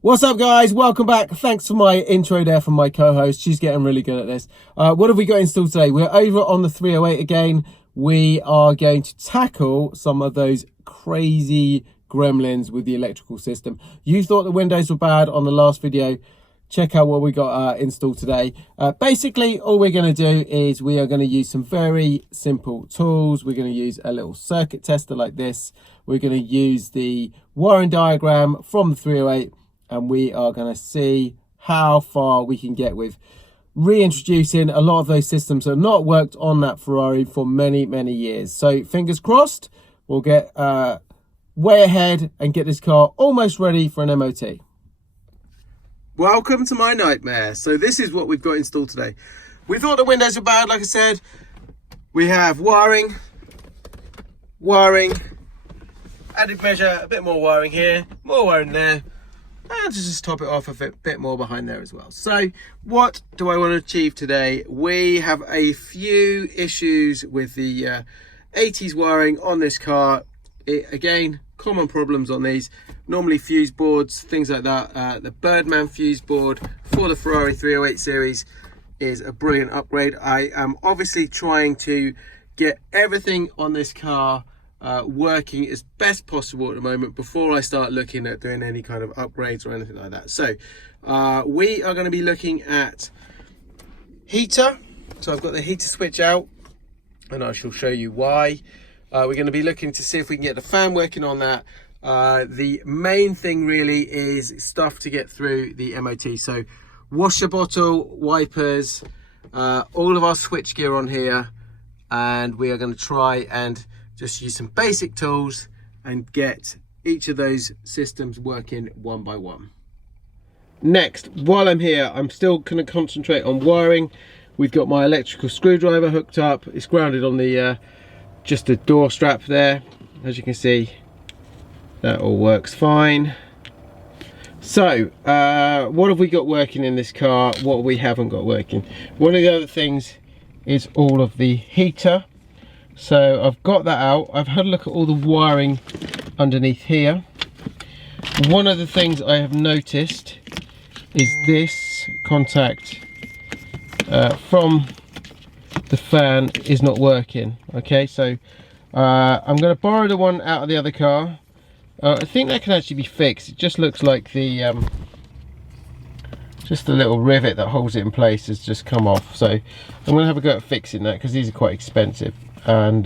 What's up, guys? Welcome back. Thanks for my intro there from my co-host. She's getting really good at this. What have we got installed today? We're over on the 308 again. We are going to tackle some of those crazy gremlins with the electrical system. You thought the windows were bad on the last video. Check out what we got installed today. Basically, all we're going to do is we are going to use some very simple tools. We're going to use a little circuit tester like this. We're going to use the wiring diagram from the 308. And we are going to see how far we can get with reintroducing a lot of those systems that have not worked on that Ferrari for many, many years. So fingers crossed, we'll get way ahead and get this car almost ready for an MOT. Welcome to my nightmare. So this is what we've got installed today. We thought the windows were bad, like I said. We have wiring, added measure, a bit more wiring here, more wiring there. And just top it off a bit more behind there as well. So what do I want to achieve today? We have a few issues with the 80s wiring on this car. Again, common problems on these. Normally fuse boards, things like that. The Birdman fuse board for the Ferrari 308 series is a brilliant upgrade. I am obviously trying to get everything on this car working as best possible at the moment before I start looking at doing any kind of upgrades or anything like that. So we are going to be looking at heater. So I've got the heater switch out and I shall show you why. We're going to be looking to see if we can get the fan working on that. The main thing really is stuff to get through the MOT. So washer bottle, wipers, all of our switch gear on here, and we are going to try and just use some basic tools and get each of those systems working one by one. Next, while I'm here, I'm still going to concentrate on wiring. We've got my electrical screwdriver hooked up. It's grounded on the just the door strap there. As you can see, that all works fine. So what have we got working in this car? What we haven't got working? One of the other things is all of the heater. So I've got that out. I've had a look at all the wiring underneath here. One of the things I have noticed is this contact from the fan is not working. Okay, so I'm going to borrow the one out of the other car. I think that can actually be fixed. It just looks like the just the little rivet that holds it in place has just come off. So I'm going to have a go at fixing that because these are quite expensive. And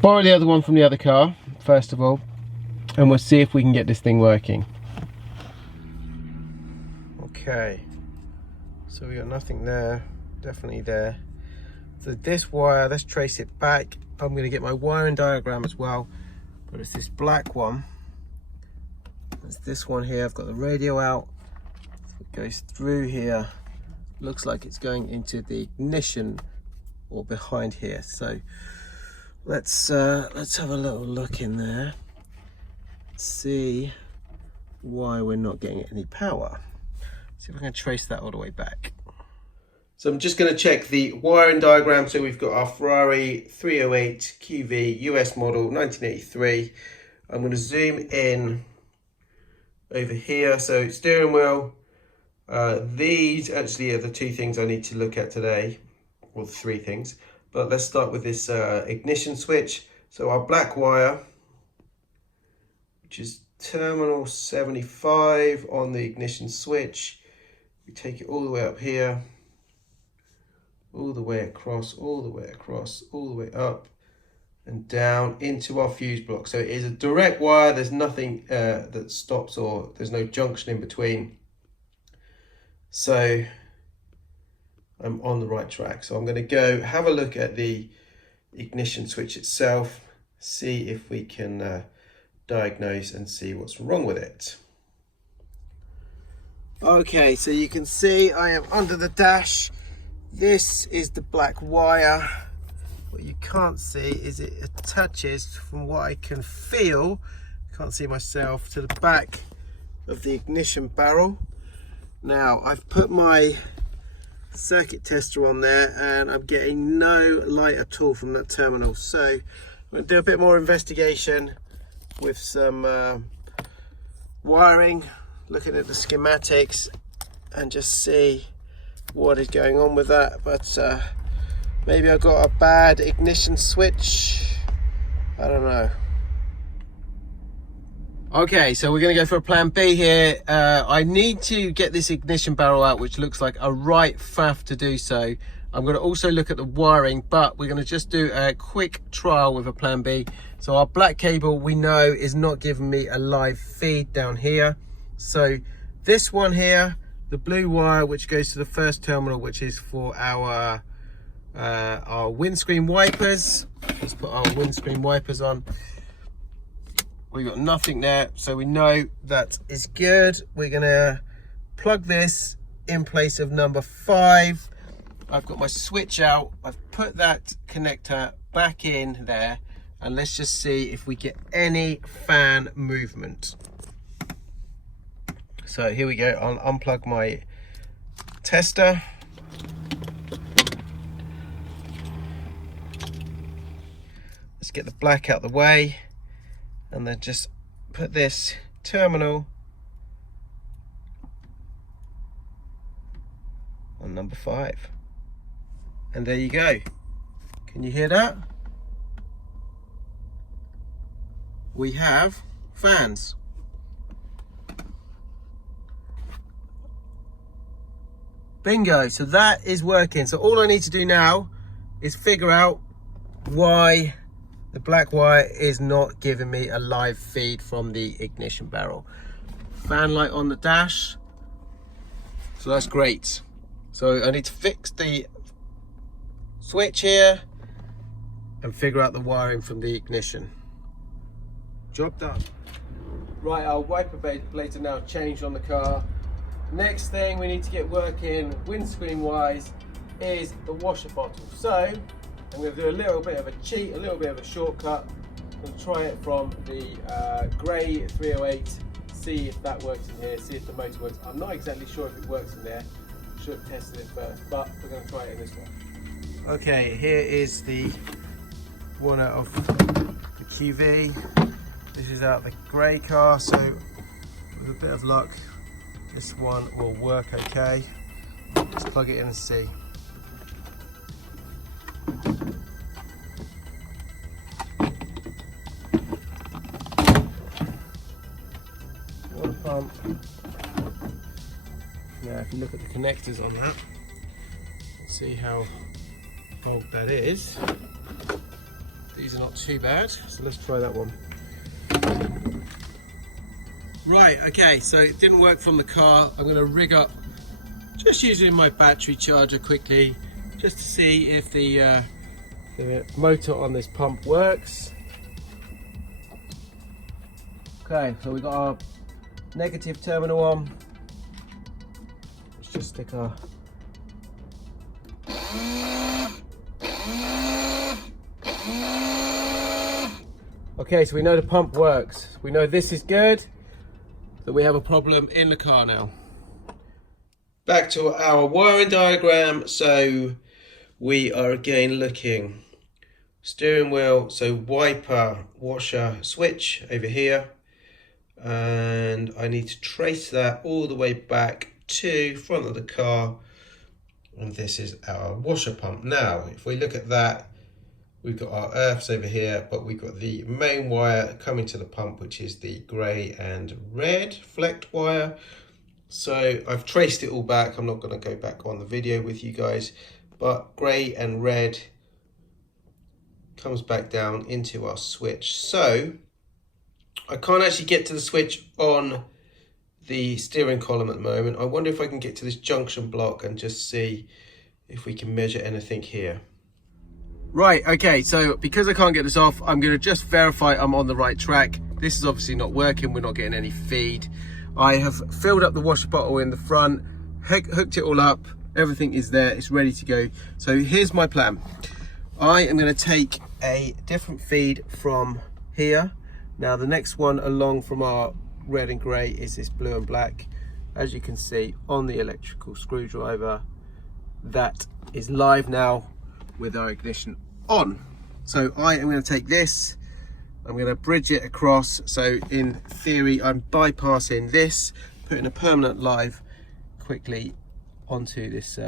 borrow the other one from the other car first of all, and we'll see if we can get this thing working. Okay, so we got nothing there, definitely there. So this wire, let's trace it back. I'm going to get my wiring diagram as well, but it's this black one. It's this one here. I've got the radio out. It goes through here. Looks like it's going into the ignition or behind here. So let's have a little look in there, see why we're not getting any power. See if I can trace that all the way back. So I'm just going to check the wiring diagram. So we've got our Ferrari 308 QV US model 1983. I'm going to zoom in over here. So steering wheel, these actually are the two things I need to look at today, or the three things, but let's start with this ignition switch. So our black wire, which is terminal 75 on the ignition switch, we take it all the way up here, all the way across, all the way across, all the way up and down into our fuse block. So it is a direct wire. There's nothing that stops, or there's no junction in between. So I'm on the right track. So I'm going to go have a look at the ignition switch itself, see if we can diagnose and see what's wrong with it. Okay, so you can see I am under the dash. This is the black wire. What you can't see is it attaches, from what I can feel, can't see myself, to the back of the ignition barrel. Now I've put my circuit tester on there, and I'm getting no light at all from that terminal. So I'm going to do a bit more investigation with some wiring, looking at the schematics, and just see what is going on with that. But maybe I've got a bad ignition switch, I don't know. Okay, so we're going to go for a plan B here. I need to get this ignition barrel out, which looks like a right faff to do so. I'm going to also look at the wiring, but we're going to just do a quick trial with a plan B. So our black cable, we know, is not giving me a live feed down here. So this one here, the blue wire, which goes to the first terminal, which is for our windscreen wipers. Let's put our windscreen wipers on. We've got nothing there, so we know that is good. We're gonna plug this in place of number 5. I've got my switch out. I've put that connector back in there, and let's just see if we get any fan movement. So here we go. I'll unplug my tester. Let's get the black out the way, and then just put this terminal on number 5. And there you go. Can you hear that? We have fans. Bingo, so that is working. So all I need to do now is figure out why the black wire is not giving me a live feed from the ignition barrel. Fan light on the dash, so that's great. So I need to fix the switch here and figure out the wiring from the ignition. Job done. Right, our wiper blades are now changed on the car. Next thing we need to get working windscreen wise is the washer bottle. So I'm going to do a little bit of a cheat, a little bit of a shortcut. I'm going to try it from the grey 308, see if that works in here, see if the motor works. I'm not exactly sure if it works in there. Should have tested it first, but we're going to try it in this one. Okay, here is the one out of the QV. This is out of the grey car, so with a bit of luck, this one will work okay. Let's plug it in and see. Water pump. Now if you look at the connectors on that, see how bold that is. These are not too bad, so let's try that one. Right, okay, so it didn't work from the car. I'm going to rig up just using my battery charger quickly, just to see if the motor on this pump works. Okay, so we got our negative terminal on. Let's just stick our okay, so we know the pump works. We know this is good. That we have a problem in the car now. Back to our wiring diagram. So we are again looking steering wheel, so wiper, washer, switch over here, and I need to trace that all the way back to front of the car, and this is our washer pump. Now if we look at that, we've got our earths over here, but we've got the main wire coming to the pump, which is the grey and red flecked wire. So I've traced it all back. I'm not going to go back on the video with you guys, but grey and red comes back down into our switch. So I can't actually get to the switch on the steering column at the moment. I wonder if I can get to this junction block and just see if we can measure anything here. Right, okay, so because I can't get this off, I'm going to just verify I'm on the right track. This is obviously not working, we're not getting any feed. I have filled up the washer bottle in the front, hooked it all up, everything is there, it's ready to go. So here's my plan. I am going to take a different feed from here. Now the next one along from our red and grey is this blue and black. As you can see on the electrical screwdriver, that is live now with our ignition on. So I am going to take this, I'm going to bridge it across. So in theory, I'm bypassing this, putting a permanent live quickly onto this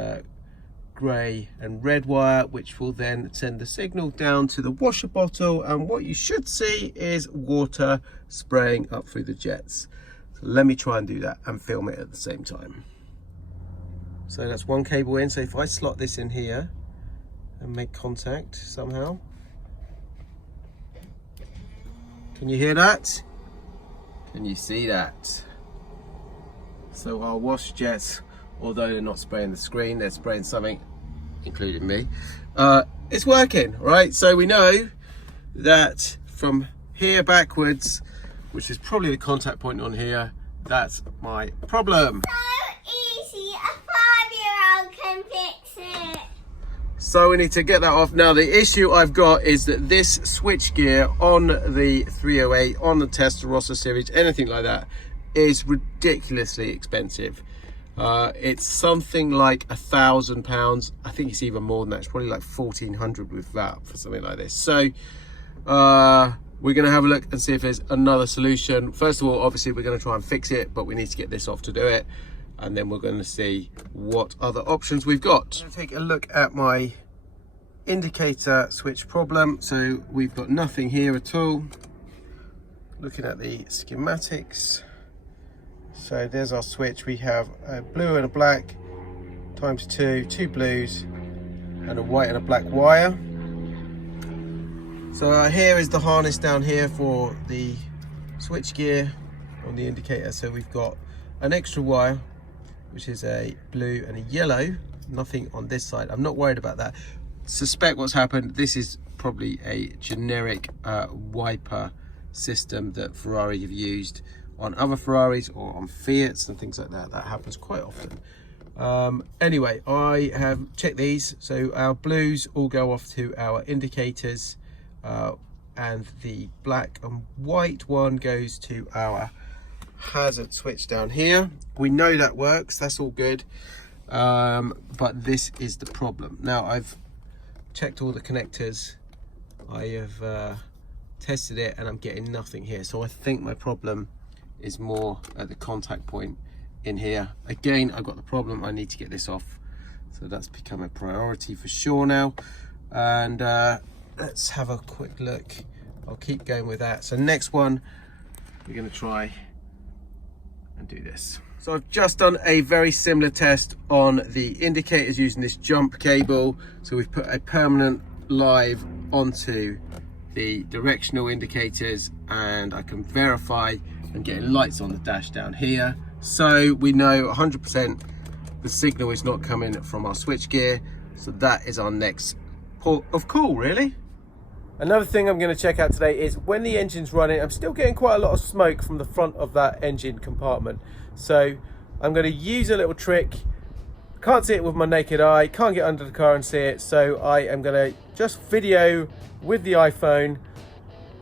grey and red wire, which will then send the signal down to the washer bottle, and what you should see is water spraying up through the jets. So let me try and do that and film it at the same time. So that's one cable in. So if I slot this in here and make contact somehow, can you hear that? Can you see that? So our wash jets, although they're not spraying the screen, they're spraying something, including me. It's working, right? So we know that from here backwards, which is probably the contact point on here, that's my problem. So easy, a 5-year-old can fix it. So we need to get that off. Now the issue I've got is that this switchgear on the 308, on the Ratarossa series, anything like that, is ridiculously expensive. It's something like £1,000. I think it's even more than that. It's probably like 1,400 with that for something like this. So we're going to have a look and see if there's another solution. First of all, obviously we're going to try and fix it, but we need to get this off to do it, and then we're going to see what other options we've got. I'm going to take a look at my indicator switch problem. So we've got nothing here at all. Looking at the schematics, so there's our switch. We have a blue and a black times two blues and a white and a black wire. So here is the harness down here for the switch gear on the indicator. So we've got an extra wire, which is a blue and a yellow. Nothing on this side. I'm not worried about that. Suspect what's happened. This is probably a generic wiper system that Ferrari have used on other Ferraris or on Fiats and things like that. That happens quite often. Anyway, I have checked these. So our blues all go off to our indicators, and the black and white one goes to our hazard switch down here. We know that works, that's all good, but this is the problem. Now I've checked all the connectors, I have tested it, and I'm getting nothing here. So I think my problem is more at the contact point in here. Again, I've got the problem, I need to get this off, so that's become a priority for sure now. And let's have a quick look. I'll keep going with that. So next one, we're going to try and do this. So I've just done a very similar test on the indicators using this jump cable. So we've put a permanent live onto the directional indicators, and I can verify I'm getting lights on the dash down here. So we know 100% the signal is not coming from our switch gear. So that is our next port of call, really. Another thing I'm going to check out today is when the engine's running, I'm still getting quite a lot of smoke from the front of that engine compartment. So I'm going to use a little trick. Can't see it with my naked eye, can't get under the car and see it. So I am going to just video with the iPhone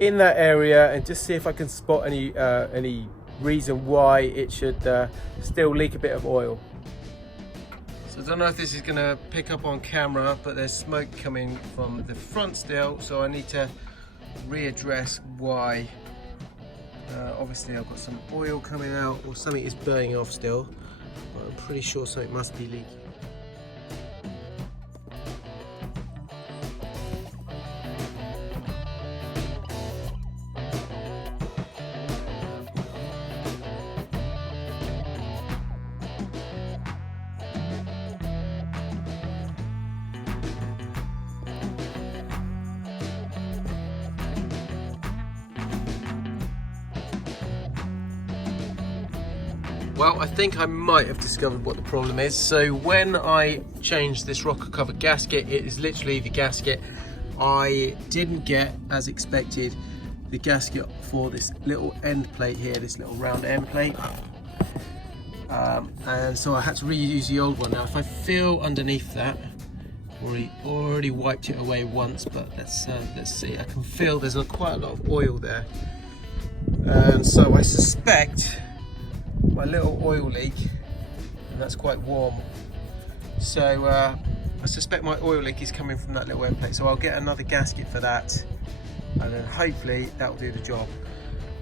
in that area and just see if I can spot any reason why it should still leak a bit of oil. So I don't know if this is going to pick up on camera, but there's smoke coming from the front still, so I need to readdress why. Obviously I've got some oil coming out, or something is burning off still, but I'm pretty sure something must be leaking. Well, I think I might have discovered what the problem is. So when I changed this rocker cover gasket, it is literally the gasket. I didn't get, as expected, the gasket for this little end plate here, this little round end plate. And so I had to reuse the old one. Now if I feel underneath that, already wiped it away once, but let's see. I can feel there's quite a lot of oil there. And so I suspect my little oil leak, and that's quite warm. So I suspect my oil leak is coming from that little end plate, so I'll get another gasket for that, and then hopefully that will do the job.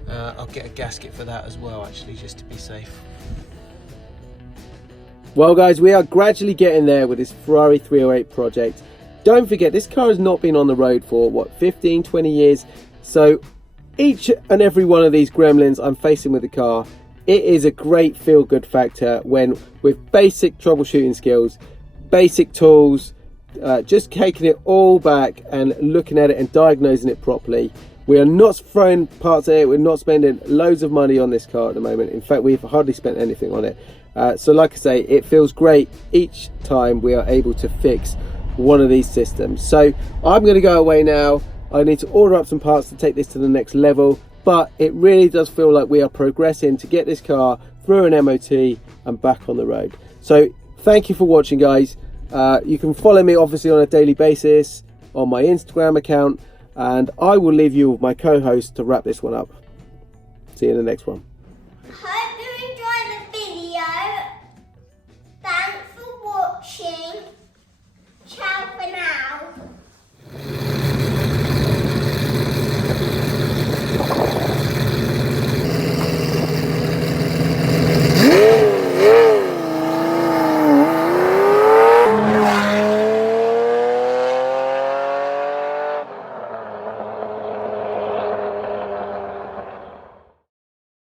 I'll get a gasket for that as well, actually, just to be safe. Well guys, we are gradually getting there with this Ferrari 308 project. Don't forget, this car has not been on the road for what, 15, 20 years. So each and every one of these gremlins I'm facing with the car, it is a great feel-good factor when, with basic troubleshooting skills, basic tools, just taking it all back and looking at it and diagnosing it properly. We are not throwing parts at it, we're not spending loads of money on this car at the moment. In fact, we've hardly spent anything on it. So like I say, it feels great each time we are able to fix one of these systems. So I'm going to go away now. I need to order up some parts to take this to the next level, but it really does feel like we are progressing to get this car through an MOT and back on the road. So thank you for watching, guys. You can follow me obviously on a daily basis on my Instagram account, and I will leave you with my co-host to wrap this one up. See you in the next one.